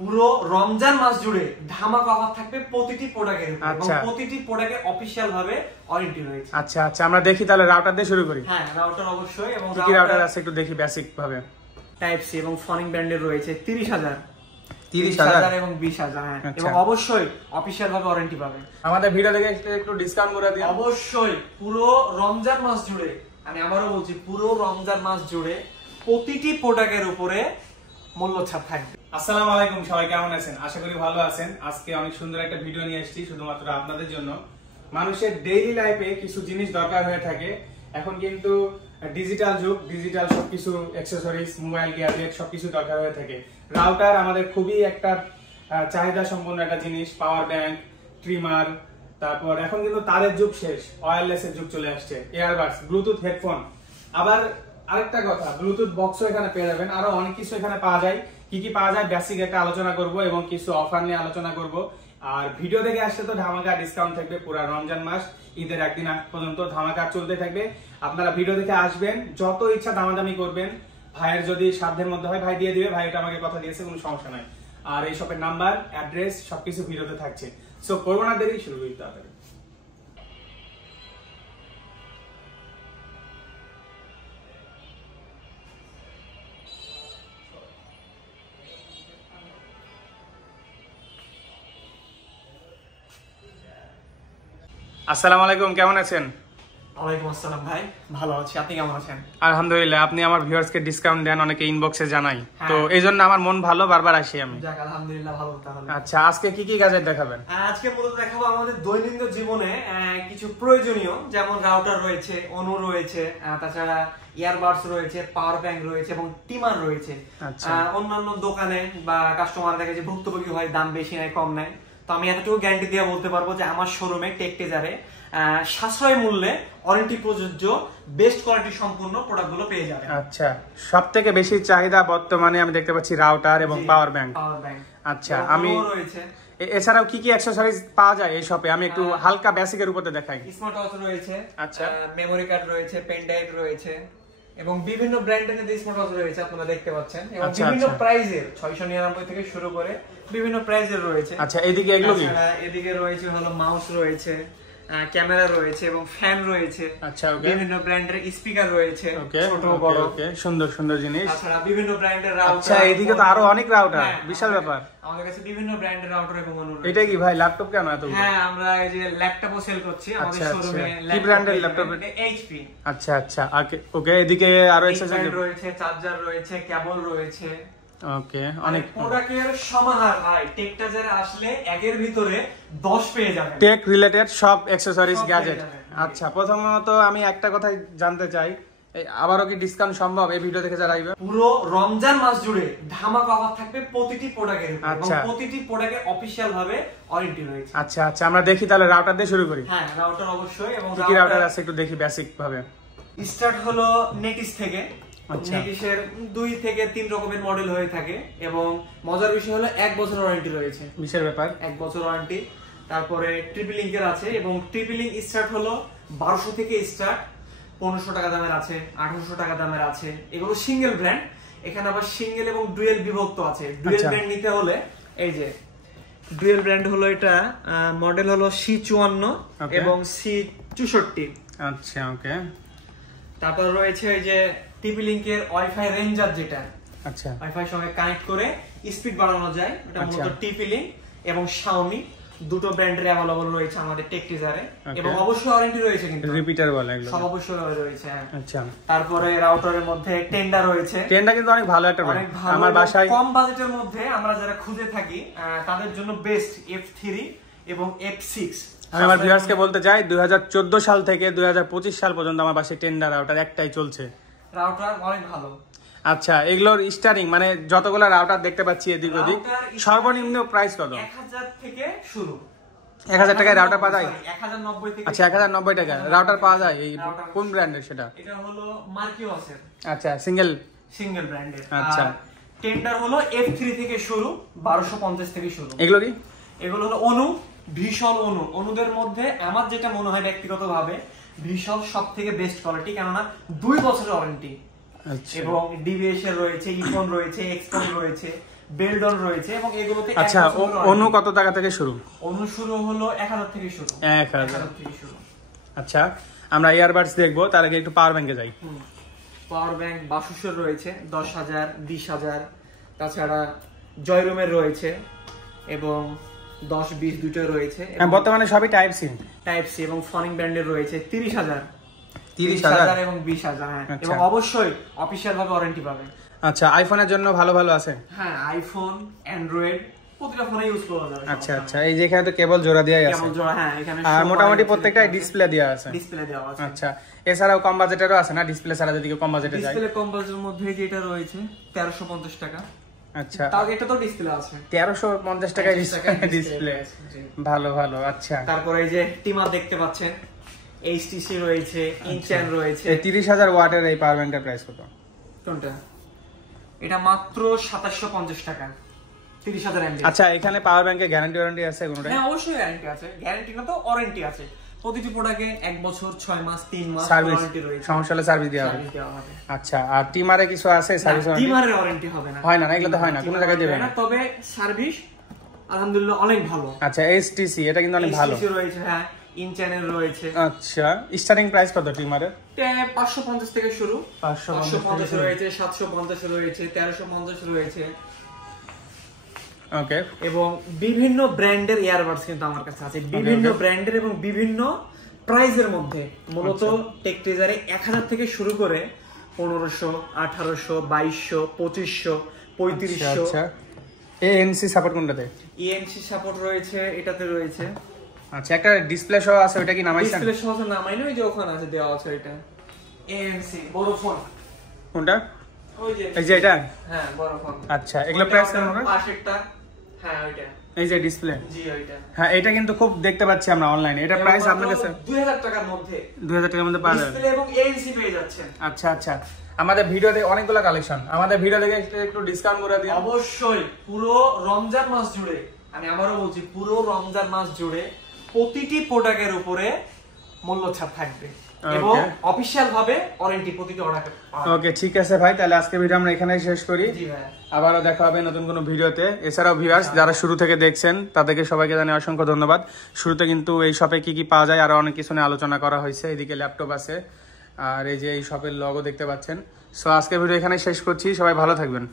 পুরো রমজান মাস জুড়ে ধামাকা অফার থাকবে প্রতিটি প্রোডাক্টের উপর এবং প্রতিটি প্রোডাক্টে অফিশিয়াল ভাবে ওয়ারেন্টি রয়েছে। আচ্ছা আচ্ছা, আমরা দেখি তাহলে রাউটার দিয়ে শুরু করি। হ্যাঁ, রাউটার অবশ্যই। এবং কি রাউটার আছে একটু দেখি বেসিক ভাবে। টাইপ সি এবং ফনিং ব্র্যান্ডের রয়েছে 30,000 এবং 20,000। হ্যাঁ, এবং অবশ্যই অফিশিয়াল ভাবে ওয়ারেন্টি পাবেন। আমাদের ভিডিও দেখে একটু ডিসকাউন্ট করে দিন। অবশ্যই পুরো রমজান মাস জুড়ে, আমি আবারও বলছি, পুরো রমজান মাস জুড়ে প্রতিটি প্রোডাক্টের উপরে মূল্য ছাড় থাকবে। আসসালামু আলাইকুম, সবাই কেমন আছেন? আশা করি ভালো আছেন। আজকে অনেক সুন্দর একটা ভিডিও নিয়ে এসেছি শুধুমাত্র আপনাদের জন্য। মানুষের ডেইলি লাইফে কিছু জিনিস দরকার হয়ে থাকে। এখন কিন্তু ডিজিটাল যুগ, ডিজিটাল সবকিছু অ্যাকসেসরিজ, মোবাইল গ্যাজেট সবকিছু দরকার হয়ে থাকে। রাউটার আমাদের খুবই একটা চাহিদা সম্পন্ন একটা জিনিস। পাওয়ার ব্যাংক, ট্রিমার, তারপর এখন কিন্তু তারের যুগ শেষ, ওয়্যারলেসের যুগ চলে আসছে। ইয়ারবাডস, ব্লুটুথ হেডফোন, আবার আরেকটা কথা, ব্লুটুথ বক্সও এখানে পেয়ে যাবেন। আরো অনেক কিছু এখানে পাওয়া যায়। কি কি পাওয়া যায় বেসিক একটা আলোচনা করব এবং কিছু অফার নিয়ে আলোচনা করব। আর ভিডিও দেখে আসলে তো ধামাকা ডিসকাউন্ট থাকবে পুরো রমজান মাস, ঈদের একদিন আগ পর্যন্ত ধামাকা চলতে থাকবে। আপনারা ভিডিও দেখে আসবেন, যত ইচ্ছা দামাদামি করবেন। ভাইয়ের যদি সাধ্যের মধ্যে হয় ভাই দিয়ে দিবে, ভাই এটা আমাকে কথা দিয়েছে, কোনো সমস্যা নাই। আর এই শপের নাম্বার, অ্যাড্রেস সবকিছু ভিডিওতে থাকছে। সো করবো না দেরি, শুরু করি তাড়াতাড়ি। আসসালামু আলাইকুম, কেমন আছেন? ওয়ালাইকুম আসসালাম ভাই, ভালো আছি। আপনি কেমন আছেন? আলহামদুলিল্লাহ। আপনি আমার ভিউয়ার্সকে ডিসকাউন্ট দেন, অনেকে ইনবক্সে জানাই, তো এইজন্য আমার মন ভালো, বারবার আসি আমি। যাক, আলহামদুলিল্লাহ, ভালো। তাহলে আচ্ছা, আজকে কি কি গ্যাজেট দেখাবেন? আজকে মূলত দেখাবো আমাদের দৈনন্দিন জীবনে কিছু প্রয়োজনীয়, যেমন রাউটার রয়েছে, অনু রয়েছে, তাছাড়া ইয়ারবাডস রয়েছে, পাওয়ার ব্যাংক রয়েছে এবং টিমার রয়েছে। অন্যান্য দোকানে বা কাস্টমার দেখে যে ভুক্তভোগী হয়, দাম বেশি নেয় কম নেয়, তো আমি এতটুকু গ্যারান্টি দিয়ে বলতে পারবো যে আমার শোরুমে টেকটেজারে সাশ্রয় মূল্যে ওয়ারেন্টি প্রযোজ্য বেস্ট কোয়ালিটি সম্পূর্ণ প্রোডাক্টগুলো পেয়ে যাবেন। আচ্ছা, সবথেকে বেশি চাহিদা বর্তমানে আমি দেখতে পাচ্ছি রাউটার এবং পাওয়ার ব্যাংক। আচ্ছা, আমি এছাড়াও কি কি অ্যাকসেসরিজ পাওয়া যায় এই শপে? আমি একটু হালকা বেসিকের উপরে দেখাই। স্মার্ট ওয়াচ রয়েছে, আচ্ছা, মেমোরি কার্ড রয়েছে, পেন ড্রাইভ রয়েছে এবং বিভিন্ন ব্র্যান্ডের যে স্মার্ট ওয়াচ রয়েছে আপনারা দেখতে পাচ্ছেন, এবং বিভিন্ন প্রাইজের 699 থেকে শুরু করে বিভিন্ন প্রাইজের রয়েছে। আচ্ছা, এদিকে এগুলো কি? এদিকে রয়েছে হলো মাউস রয়েছে, ক্যামেরা রয়েছে এবং ফ্যান রয়েছে। আচ্ছা, ওকে। বিভিন্ন ব্র্যান্ডের স্পিকার রয়েছে, ছোট বড়, ওকে, সুন্দর সুন্দর জিনিস। তাছাড়া বিভিন্ন ব্র্যান্ডের রাউটার। আচ্ছা, এদিকে তো আরো অনেক রাউটার, বিশাল ব্যাপার। আমাদের কাছে বিভিন্ন ব্র্যান্ডের রাউটার এবং অনু রয়েছে। এটা কি ভাই, ল্যাপটপ কেন এত? হ্যাঁ, আমরা এই যে ল্যাপটপও সেল করছি আমাদের শোরুমে। কি ব্র্যান্ডের ল্যাপটপ? এইচপি। আচ্ছা আচ্ছা, ওকে। এদিকে আরো অ্যাকসেসরিজ রয়েছে, চার্জার রয়েছে, কেবল রয়েছে। ওকে, অনেক প্রোডাক্টের সমাহার ভাই। টেকটাজারে আসলে একের ভিতরে 10 পেয়ে যাবেন, টেক রিলেটেড সব অ্যাকসেসরিজ গ্যাজেট। আচ্ছা, প্রথমত আমি একটা কথা জানতে চাই, আবারও কি ডিসকাউন্ট সম্ভব এই ভিডিও দেখে যারা আইবে? পুরো রমজান মাস জুড়ে ধামাকা অফার থাকবে প্রতিটি প্রোডাক্টের উপর এবং প্রতিটি প্রোডাক্টে অফিশিয়াল ভাবে ওয়ারেন্টি রয়েছে। আচ্ছা আচ্ছা, আমরা দেখি তাহলে রাউটার দিয়ে শুরু করি। হ্যাঁ, রাউটার অবশ্যই। এবং কি রাউটার আছে একটু দেখি বেসিক ভাবে। স্টার্ট হলো নেটিস থেকে। নেটিসের 2 থেকে 3 রকমের মডেল হয়ে থাকে এবং মজার বিষয় হলো 1 বছর ওয়ারেন্টি রয়েছে। বিশেষ ব্যাপার, 1 বছর ওয়ারেন্টি। তারপরে ট্রিপল লিংকের আছে এবং ট্রিপল লিংক স্টার্ট হলো 1200 থেকে স্টার্ট, 1500 টাকা দামের আছে, 1800 টাকা দামের আছে। এগুলো সিঙ্গেল ব্র্যান্ড। এখানে আবার সিঙ্গেল এবং ডুয়েল বিভক্ত আছে। ডুয়েল ব্র্যান্ড নিতে হলে এই যে ডুয়েল ব্র্যান্ড হলো, এটা মডেল হলো C54 এবং C64। আচ্ছা, ওকে। তারপর রয়েছে এই যে টিপি লিংকের ওয়াইফাই রেঞ্জার, যেটা আচ্ছা ওয়াইফাই সঙ্গে কানেক্ট করে স্পিড বাড়ানো যায়, এটা মূলত টিপি লিংক এবং শাওমি দুটো ব্র্যান্ডের अवेलेबल রয়েছে আমাদের টেকটিজারে। এবং অবশ্যই ওয়ারেন্টি রয়েছে, কিন্তু রিপিটার বলে এগুলো সব অবশ্যই রয়েছে। আচ্ছা, তারপরে রাউটারের মধ্যে টেন্ডা রয়েছে। টেন্ডা কিন্তু অনেক ভালো একটা ব্র্যান্ড। আমার বাসায় কম বাজেটের মধ্যে আমরা যারা খুঁজে থাকি তাদের জন্য বেস্ট F3 এবং F6। আমি আমার ভিউয়ার্সকে বলতে চাই 2014 সাল থেকে 2025 সাল পর্যন্ত আমার বাসায় টেন্ডা রাউটার একটাই চলছে। রাউটার অনেক ভালো। আচ্ছা, এগুলোর স্টার্টিং মানে যতগুলো রাউটার দেখতে পাচ্ছি এদিক ওদিক, সর্বনিম্ন প্রাইস কত? 1000 থেকে শুরু। 1000 টাকায় রাউটার পাওয়া যায়? 1090 থেকে। আচ্ছা, 1090 টাকা রাউটার পাওয়া যায়। এই কোন ব্র্যান্ডের সেটা? এটা হলো মার্কিওসের। আচ্ছা, সিঙ্গেল ব্র্যান্ডের। আচ্ছা, টেন্ডার হলো F3 থেকে শুরু, 1250 থেকে শুরু। এগুলো কি? এগুলো হলো অনু, ভীষণ অনু। অনুদের মধ্যে আমার যেটা মনে হয় ব্যক্তিগতভাবে ভীষণ সবথেকে বেস্ট কোয়ালিটি, কেননা 2 বছরের ওয়ারেন্টি। এবং ডিভিএস এর রয়েছে, ইফোন রয়েছে, এক্সপন রয়েছে, বেলডন রয়েছে এবং এগুলোতে আচ্ছা অনু কত টাকা থেকে শুরু? অনু শুরু হলো 1000 থেকে শুরু। 1000 থেকে শুরু। আচ্ছা আমরা ইয়ারবাডস দেখবো, তার আগে একটু পাওয়ার ব্যাংকে যাই। পাওয়ার ব্যাংক বাসুসের রয়েছে 10,000, 20,000, তাছাড়া জয়রুমের রয়েছে এবং 10, 20 দুটো রয়েছে। বর্তমানে সবই টাইপ সি এবং ফনিং ব্র্যান্ডের রয়েছে 30,000 এবং 20,000। হ্যাঁ, এবং অবশ্যই অফিশিয়াল ভাবে ওয়ারেন্টি পাবে। আচ্ছা আইফোনের জন্য ভালো ভালো আছে? হ্যাঁ, আইফোন, অ্যান্ড্রয়েড প্রতিটা ফোনে ইউজ করা যাবে। আচ্ছা আচ্ছা, এই যে এখানে তো কেবল জোড়া দেয়াই আছে। কেবল জোড়া, হ্যাঁ, এখানে আর মোটামুটি প্রত্যেকটাই ডিসপ্লে দেয়া আছে। ডিসপ্লে দেওয়া আছে। আচ্ছা এছাড়াও কম বাজেটেরও আছে না? ডিসপ্লে ছাড়া যদি কম বাজেটে যায়? ডিসপ্লে কম বাজেটের মধ্যে যেটা রয়েছে 1350 টাকা। আচ্ছা তাও এটা তো ডিসপ্লে আছে 1350 টাকায় ডিসপ্লে। ভালো ভালো। আচ্ছা তারপরে এই যে টিমার দেখতে পাচ্ছেন, HTC রয়েছে, ইনচ্যান রয়েছে। 30,000 ওয়াটের এই পাওয়ার ব্যাংকের প্রাইস কত? কোনটা? এটা মাত্র 2750 টাকা, 30,000 mAh। আচ্ছা এখানে পাওয়ার ব্যাংকে গ্যারান্টি ওয়ারেন্টি আছে কোনটায়? হ্যাঁ অবশ্যই গ্যারান্টি আছে। গ্যারান্টি না তো ওয়ারেন্টি আছে। প্রতিটি প্রোডাক্টে 1 বছর, 6 মাস, 3 মাস ওয়ারেন্টি রয়েছে। সমস্যা হলে সার্ভিস দেওয়া হবে। আচ্ছা আর টিমারে কিছু আছে সার্ভিস? টিমারে ওয়ারেন্টি হবে না। হয় না, এগুলো তো হয় না, কোনো জায়গায় দেবে না। তবে সার্ভিস আলহামদুলিল্লাহ অনেক ভালো। আচ্ছা HTC এটা কিন্তু অনেক ভালো। HTC রয়েছে, হ্যাঁ, ইনচ্যানেল রয়েছে। আচ্ছা স্টার্টিং প্রাইস কত টিমারের? 550 থেকে শুরু। 550 রয়েছে, 750 রয়েছে, 1350 রয়েছে। ওকে। এবং বিভিন্ন ব্র্যান্ডের ইয়ারবাডস কিন্তু আমার কাছে আছে, বিভিন্ন ব্র্যান্ডের এবং বিভিন্ন প্রাইসের মধ্যে। মূলত টেকটেজারে 1000 থেকে শুরু করে 1500, 1800, 2200, 2500, 3500। আচ্ছা ANC সাপোর্ট কোনটাতে? ANC সাপোর্ট রয়েছে, এটাতে রয়েছে। আচ্ছা একটা ডিসপ্লে সহ আছে, ওটা কি নামাইছেন? ডিসপ্লে সহ নামাইনি, ওই যে ওখানে আছে, দেওয়া আছে এটা। ANC বড় ফোন। কোনটা? ওই যে এই যে এটা? হ্যাঁ বড় ফোন। আচ্ছা এগুলো প্রাইস কেমন হবে? পাশেরটা, হ্যাঁ ওইটা। এই যে ডিসপ্লে? জি ওইটা। হ্যাঁ এটা কিন্তু খুব দেখতে পাচ্ছি আমরা অনলাইনে। এটা প্রাইস আপনার কাছে 2000 টাকার মধ্যে? 2000 টাকার মধ্যে পাওয়া যাবে। ডিসপ্লে এবং ANC পেয়ে যাচ্ছেন। আচ্ছা আচ্ছা, আমাদের ভিডিওতে অনেকগুলো কালেকশন, আমাদের ভিডিও দেখে একটু ডিসকাউন্ট করে দিন। অবশ্যই পুরো রমজান মাস জুড়ে, আমি আবারও বলছি, পুরো রমজান মাস জুড়ে প্রতিটি প্রোডাক্টের উপরে মূল্য ছাড় থাকবে এবং অফিশিয়াল ভাবে ওয়ারেন্টি প্রতিটি প্রোডাক্টে। ওকে ঠিক আছে ভাই, তাহলে আজকে ভিডিও আমরা এখানেই শেষ করি। জি ভাই, আবারও দেখা হবে নতুন কোনো ভিডিওতে। এছাড়াও ভিউয়ার্স যারা শুরু থেকে দেখছেন তাদেরকে সবাইকে জানাই অসংখ্য ধন্যবাদ। শুরুতে কিন্তু এই শপে কি কি পাওয়া যায় আরো অনেক কিছু নিয়ে আলোচনা করা হয়েছে। এদিকে ল্যাপটপ আছে আর এই যে এই শপের লগো দেখতে পাচ্ছেন। সো আজকে ভিডিও এখানে শেষ করছি, সবাই ভালো থাকবেন।